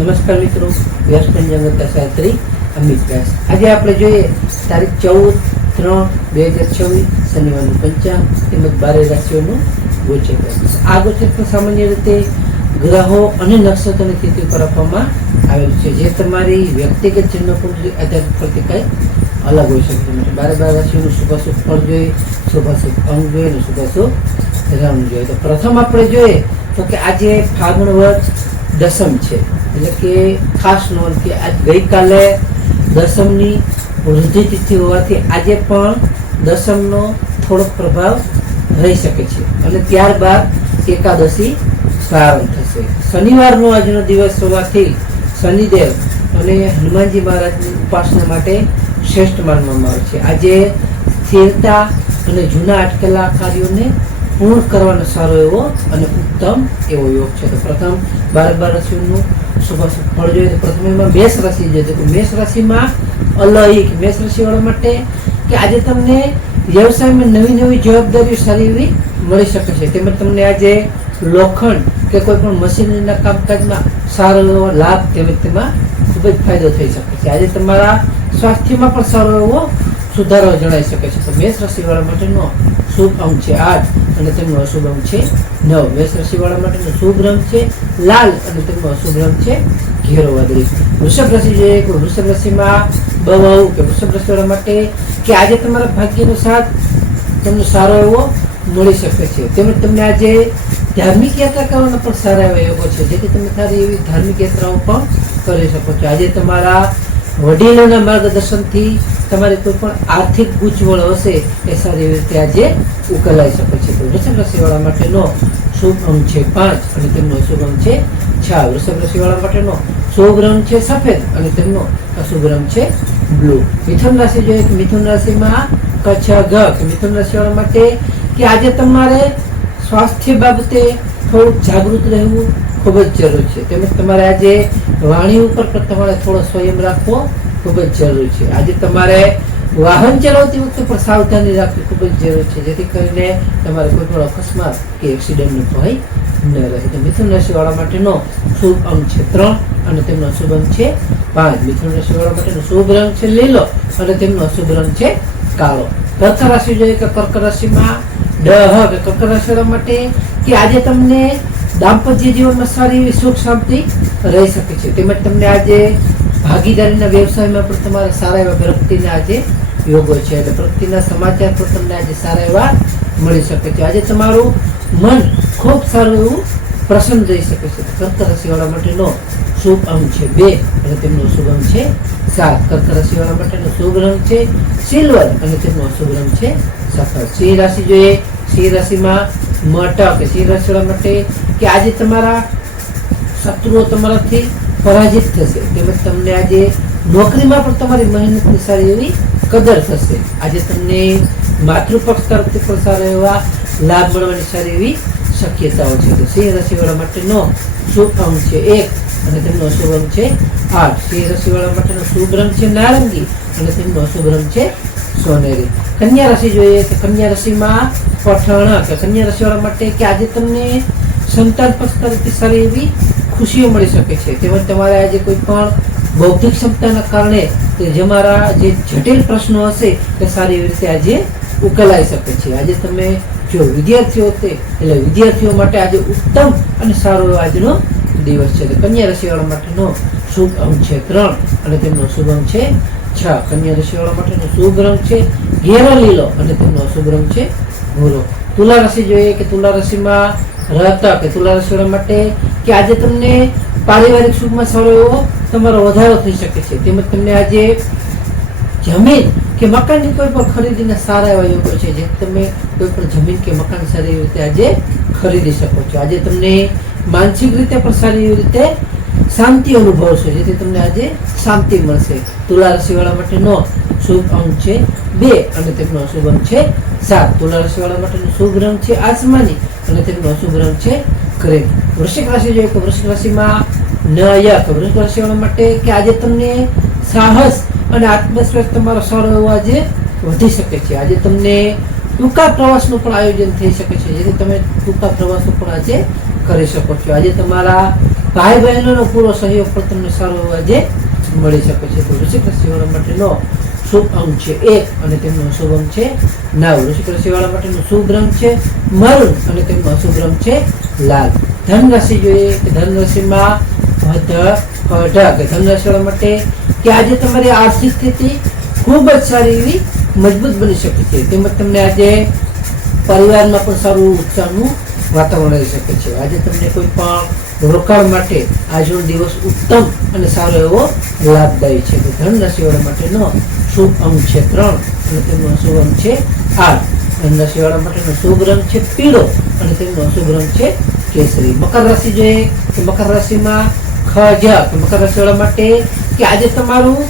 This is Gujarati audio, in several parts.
નમસ્કાર મિત્રો, વ્યાસ પંચાંગ શાસ્ત્રી અમિત વ્યાસ. આજે આપણે જોઈએ તારીખ 14/3/2026 શનિવારનું પંચાંગ તેમજ 12 રાશિઓનું ગોચર. આ ગોચર સામાન્ય રીતે ગ્રહો અને નક્ષત્રોની સ્થિતિ પર આપવામાં આવેલું છે, જે તમારી વ્યક્તિગત જન્મકુંડળી આધારિત પરથી કંઈ અલગ હોઈ શકે છે. 12 રાશિઓનું શુભાશુભ ફળ જોઈએ, શુભાશુભ અંગ જોઈએ અને શુભાશુભ રંગ જોઈએ. તો પ્રથમ આપણે જોઈએ તો કે આજે ફાગણ વદ દસમ છે, એટલે કે ખાસ નોંધ કે આજ ગઈકાલે દસમની વૃદ્ધિ તિથિ હોવાથી આજે પણ દસમનો થોડોક પ્રભાવ રહી શકે છે અને ત્યારબાદ એકાદશી પ્રારંભ થશે. શનિવારનો આજનો દિવસ હોવાથી શનિદેવ અને હનુમાનજી મહારાજની ઉપાસના માટે શ્રેષ્ઠ માનવામાં આવે છે. આજે સ્થિરતા અને જૂના અટકેલા કાર્યોને પૂર્ણ કરવાનો સારો એવો અને ઉત્તમ એવો યોગ છે. તો પ્રથમ 12 રાશિઓનું શુભાશુભ ફળ જોઈએ તો પ્રથમ એમાં મેષ રાશિ જોઈએ તો મેષ રાશિમાં અલૌકિક મેષ રાશિવાળા માટે કે આજે તમને વ્યવસાયમાં નવી જવાબદારીઓ સારી એવી મળી શકે છે. તેમજ તમને આજે લોખંડ કે કોઈ પણ મશીનરીના કામકાજમાં સારો એવો લાભ તેમજ તેમાં ખૂબ જ ફાયદો થઈ શકે છે. આજે તમારા સ્વાસ્થ્યમાં પણ સારો એવો સુધારો જણાઈ શકે છે. તો મેષ રાશિવાળા માટેનો શુભ અંક છે 8 અને તેમનો અશુભ અંક છે 9. મેષ રાશિવાળા માટેનો શુભ રંગ છે લાલ અને તેમનો અશુભ રંગ છે ઘેરો વાદળી. વૃષભ રાશિ જોઈએ તો વૃષભ રાશિમાં બહુ કે વૃષભ રાશિવાળા માટે કે આજે તમારા ભાગ્યનો સાથ તમને સારો એવો મળી શકે છે. તેમજ તમને આજે ધાર્મિક યાત્રા કરવાના પણ સારા એવા યોગો છે, જેથી તમે સારી એવી ધાર્મિક યાત્રાઓ પણ કરી શકો છો. આજે તમારા વડીલોના માર્ગદર્શનથી તમારે કોઈ પણ આર્થિક ગૂંચવણ હશે એ સારી રીતે આજે ઉકેલાઈ શકે છે. તો વૃષભ રાશિવાળા માટેનો શુભ અંક છે 5 અને તેમનો અશુભ અંક છે 6. વૃષભ રાશિવાળા માટેનો શુભ રંગ છે સફેદ અને તેમનો અશુભ રંગ છે બ્લુ. મિથુન રાશિ જોઈએ કે મિથુન રાશિમાં કચ્છ ગ કે મિથુન રાશિવાળા માટે કે આજે તમારે સ્વાસ્થ્ય બાબતે થોડુંક જાગૃત રહેવું ખૂબ જ જરૂરી છે. તેમજ તમારે આજે વાણી ઉપર પણ તમારે થોડો સંયમ રાખવો ખૂબ જ જરૂરી છે. આજે તમારે વાહન ચલાવતી વખતે પણ સાવધાની રાખવી ખૂબ જ જરૂરી છે, જેથી કરીને તમારે કોઈ પણ અકસ્માત કે એક્સિડન્ટનો ભય ન રહે. તો મિથુન રાશિવાળા માટેનો શુભ અંક છે 3 અને તેમનો અશુભ અંક છે 5. મિથુન રાશિવાળા માટેનો શુભ રંગ છે લીલો અને તેમનો અશુભ રંગ છે કાળો. કર્ક રાશિ જોઈએ કે કર્ક રાશિમાં કર્ક રાશિવાળા માટે કે આજે તમને દાંપત્ય જીવનમાં સારી એવી સુખ શાંતિ રહી શકે છે. તેમજ તમને આજે ભાગીદારીના વ્યવસાયમાં પણ તમારે સારા એવા પ્રગતિના આજે યોગો છે, એટલે પ્રગતિના સમાચાર પણ તમને આજે સારા એવા મળી શકે છે. આજે તમારું મન ખૂબ સારું એવું પ્રસન્ન રહી શકે છે. કર્ક રાશિવાળા માટેનો શુભ અંક છે 2 અને તેમનો શુભ અંક છે 7. કર્ક રાશિવાળા માટેનો શુભ રંગ છે સિલ્વર અને તેમનો શુભ રંગ છે સફેદ. સિંહ રાશિ જોઈએ, સિંહ રાશિમાં મટક કે સિંહ રાશિવાળા માટે કે આજે તમારા શત્રુઓ તમારાથી પરાજિત થશે. તેમજ તમને આજે નોકરીમાં પણ તમારી મહેનતની સારી એવી કદર થશે. આજે તમને માતૃપક્ષ તરફથી પણ સારા એવા લાભ મળવાની સારી એવી શક્યતાઓ છે. તો સિંહ રાશિવાળા માટેનો શુભ અંક છે 1 અને તેમનો અશુભ અંક છે 8. સિંહ રાશિવાળા માટેનો શુભ રંગ છે નારંગી અને તેમનો અશુભ રંગ છે સોનેરી. કન્યા રાશિ જોઈએ તો કન્યા રાશિમાં પઠાણ કે કન્યા રાશિવાળા માટે કે આજે તમને સંતાન પક્ષ તરફથી સારી એવી ખુશીઓ મળી શકે છે. તેમજ તમારે આજે કોઈ પણ બૌદ્ધિક ક્ષમતાના કારણે કે તમારા જે જટિલ પ્રશ્નો હશે તે સારી એવી રીતે આજે ઉકેલાઈ શકે છે. આજે તમે જો વિદ્યાર્થીઓ છે એટલે વિદ્યાર્થીઓ માટે આજે ઉત્તમ અને સારો એવો આજનો દિવસ છે. તો કન્યા રાશિવાળા માટેનો શુભ અંક છે 3 અને તેમનો શુભ અંક છે 6. કન્યા રાશિવાળા માટેનો શુભ રંગ છે ઘેરો લીલો અને તેમનો શુભ રંગ છે ભૂરો. તુલા રાશિ જોઈએ કે તુલા રાશિમાં રહેતા કે તુલા રાશિવાળા માટે કે આજે તમને પારિવારિક સુખમાં સારો એવો તમારો વધારો થઈ શકે છે. તેમજ તમને આજે જમીન કે મકાનની કોઈ પણ ખરીદીના સારા એવા યોગો છે, જે તમે કોઈ પણ જમીન કે મકાન સારી રીતે આજે ખરીદી શકો છો. આજે તમને માનસિક રીતે પણ સારી એવી રીતે શાંતિ અનુભવશો, જેથી તમને આજે શાંતિ મળશે. તુલા રાશિવાળા માટેનો શુભ અંક છે 2 અને તેમનો અશુભ અંક છે 7. તુલા રાશિવાળા માટેનો શુભ રંગ છે આસમાની અને તેમનો અશુભ રંગ છે ક્રીમ. વૃશ્ચિક રાશિ જોઈએ તો વૃશ્ચિક રાશિમાં નયક વૃશ્ચિક રાશિવાળા માટે કે આજે તમને સાહસ અને આત્મવિશ્વાસ તમારો સારો એવો આજે વધી શકે છે. આજે તમને ટૂંકા પ્રવાસનું પણ આયોજન થઈ શકે છે, જેથી તમે ટૂંકા પ્રવાસો પણ આજે કરી શકો છો. આજે તમારા ભાઈ બહેનોનો પૂરો સહયોગ પણ તમને સારો એવો આજે મળી શકે છે. તો વૃશ્ચિક રાશિવાળા માટેનો શુભ અંક છે 1 અને તેમનો અશુભ અંક છે 9. વૃશ્ચિક રાશિવાળા માટેનો શુભ રંગ છે મરૂન અને તેમનો અશુભ રંગ છે લાલ. ધન રાશિ જોઈએ કે ધન રાશિમાં ધન રાશિવાળા માટે કે આજે તમારી આર્થિક સ્થિતિ ખૂબ જ સારી એવી મજબૂત બની શકે છે. તેમજ તમને આજે પરિવારમાં પણ સારું ઉત્સાહનું વાતાવરણ રહી શકે છે. આજે તમને કોઈ પણ રોકાણ માટે આજનો દિવસ ઉત્તમ અને સારો એવો લાભદાયી છે. તો ધન રાશિવાળા માટેનો શુભ અંક છે 3 અને તેમનો અશુભ અંક છે 8. ધન રાશિવાળા માટેનો શુભ રંગ છે પીળો અને તેમનો અશુભ રંગ છે કેસરી. મકર રાશિ જોઈએ તો મકર રાશિમાં મકર રાશિવાળા માટે કે આજે તમારું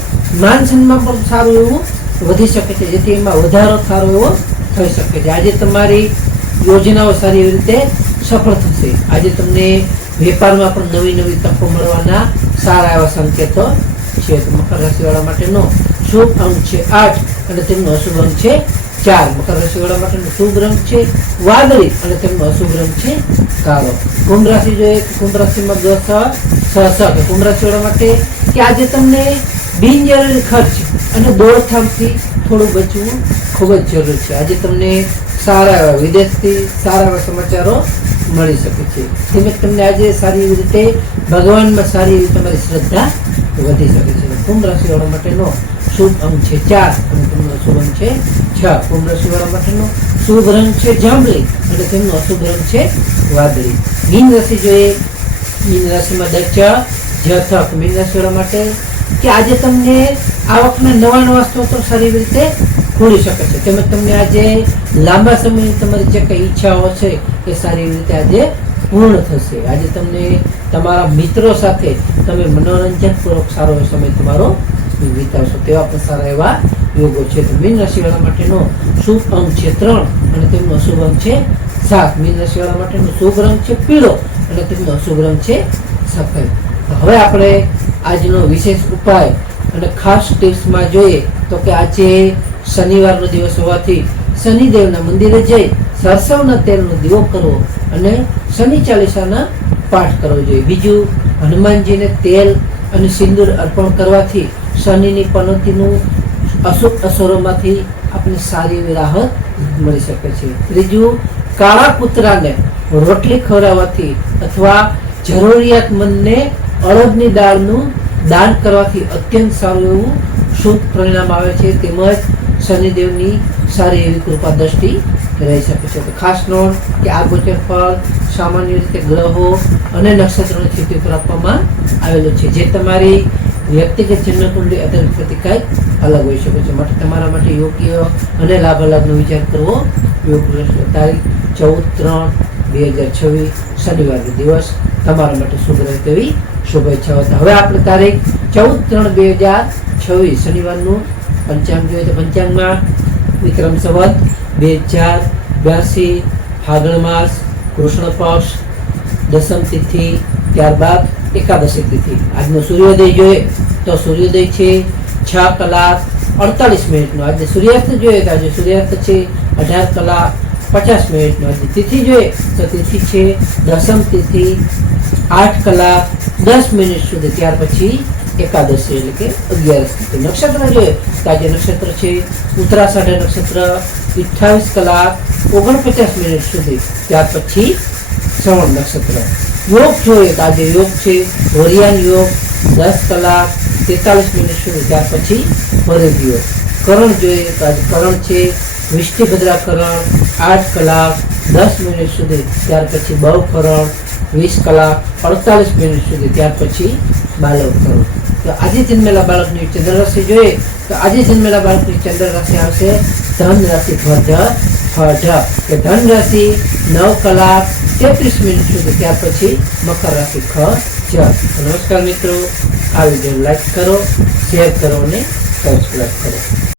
માન સન્માન પણ સારું એવું વધી શકે છે, જેથી એમાં વધારો સારો એવો થઈ શકે છે. આજે તમારી યોજનાઓ સારી એવી રીતે સફળ થશે. આજે તમને વેપારમાં પણ નવી નવી તકો મળવાના સારા એવા સંકેતો છે. તો મકર રાશિવાળા માટેનો શુભ અંક છે 8 અને તેમનો અશુભ અંક છે 4. મકર રાશિવાળા માટેનો શુભ રંગ છે વાદળી અને તેમનો અશુભ રંગ છે કાળો. કુંભ રાશિ જોઈએ તો કુંભ રાશિમાં કુંભ રાશિવાળા માટે કે આજે તમને બિનજરૂરી ખર્ચ અને દોડધામથી થોડું બચવું ખૂબ જ જરૂરી છે. આજે તમને સારા એવા વિદેશથી સારા એવા સમાચારો મળી શકે છે. તેમજ તમને આજે સારી એવી રીતે ભગવાનમાં સારી એવી તમારી શ્રદ્ધા વધી શકે છે. કુંભ રાશિવાળા માટેનો શુભ અંક છે 4 અને તેમનો અશુભ અંક છે 6. કુંભ રાશિવાળા માટેનો શુભ રંગ છે જાંબલી અને તેમનો અશુભ રંગ છે વાદળી. મીન રાશિ જોઈએ. મીન રાશિમાં જથક. મીન રાશિવાળા માટે કે આજે તમને આવકના નવા સ્ત્રોતો સારી રીતે ખુલી શકે છે. તેમજ તમને આજે લાંબા સમયની તમારી જે કઈ ઈચ્છાઓ છે એ સારી રીતે આજે પૂર્ણ થશે. આજે તમને તમારા મિત્રો સાથે તમે મનોરંજનપૂર્વક સારો સમય તમારો વિતાવશો. તેવા પણ સારા એવા યોગો છે. તો મીન રાશિવાળા માટેનો શુભ અંક છે 3 અને તેમનો અશુભ અંક છે 7. મીન રાશિવાળા માટેનો શુભ રંગ છે પીળો અને તેમનો અશુભ રંગ છે સફેદ. હવે આપણે આજનો વિશેષ ઉપાય અને ખાસ ટિપ્સમાં જોઈએ તો કે આજે શનિવારનો દિવસ હોવાથી શનિદેવના મંદિરે જઈ સરસવના તેલનો દીવો કરવો અને શનિ ચાલીસાના પાઠ કરવો જોઈએ. બીજું, હનુમાનજીને તેલ અને સિંદૂર અર્પણ કરવાથી શનિની પનોતીનું અશુભ અસરોમાંથી આપણને સારી એવી રાહત મળી શકે છે. ત્રીજું, કાળા કૂતરાને રોટલી ખવડાવવાથી અથવા જરૂરિયાતમંદને અડદની દાળનું દાન કરવાથી અત્યંત સારું એવું શુભ પરિણામ આવે છે. તેમજ શનિદેવની સારી એવી કૃપા દ્રષ્ટિ રહી શકે છે. તો ખાસ નોંધ કે આ ગોચર ફળ સામાન્ય રીતે ગ્રહો અને નક્ષત્રોની સ્થિતિ પર આપવામાં આવેલું છે, જે તમારી વ્યક્તિગત જન્મકુંડળી આધારિત પ્રતિકાય અલગ હોઈ શકે છે. માટે તમારા માટે યોગ્ય અને લાભાલાભનો વિચાર કરવો યોગ્ય રહેશે. તારીખ 14/3/2026 શનિવારનો દિવસ તમારા માટે શુભ રહે તેવી શુભેચ્છાઓ. હવે આપણે તારીખ 14/3/2026 શનિવારનું પંચાંગ જોઈએ તો પંચાંગમાં વિક્રમ સંવત 2082 ફાગણ માસ કૃષ્ણ પક્ષ દસમ તિથિ, ત્યારબાદ એકાદશી તિથિ. આજનો સૂર્યોદય જોઈએ તો સૂર્યોદય છે 6:48 આજે સૂર્યાસ્ત જોઈએ તો આજે સૂર્યાસ્ત છે 18:50 આજે તિથિ જોઈએ તો તિથિ છે દસમ તિથિ 8:10 સુધી. ત્યાર પછી એકાદશી એટલે કે 11 નક્ષત્ર જોઈએ તો આજે નક્ષત્ર છે ઉત્તરાષાઢ નક્ષત્ર 28:49 સુધી. ત્યાર પછી શ્રવણ નક્ષત્ર. યોગ જોઈએ તો આજે યોગ છે વરિયાન યોગ 10:43 સુધી. ત્યાર પછી પરિગ યોગ. કરણ જોઈએ તો આજે કરણ છે વિષ્ટિભદ્રા કરણ 8:10 સુધી. ત્યાર પછી બહુ કરણ 20:48 સુધી. ત્યાર પછી બાલવ કરણ. તો આજે જન્મેલા બાળકની ચંદ્ર રાશિ જોઈએ તો આજે જન્મેલા બાળકની ચંદ્ર રાશિ આવશે ધન રાશિ કે ધન રાશિ 9:33 સુધી. ત્યાર પછી મકર રાશિ નમસ્કાર મિત્રો, આ વિડીયો લાઈક કરો, શેર કરો અને સબસ્ક્રાઈબ કરો.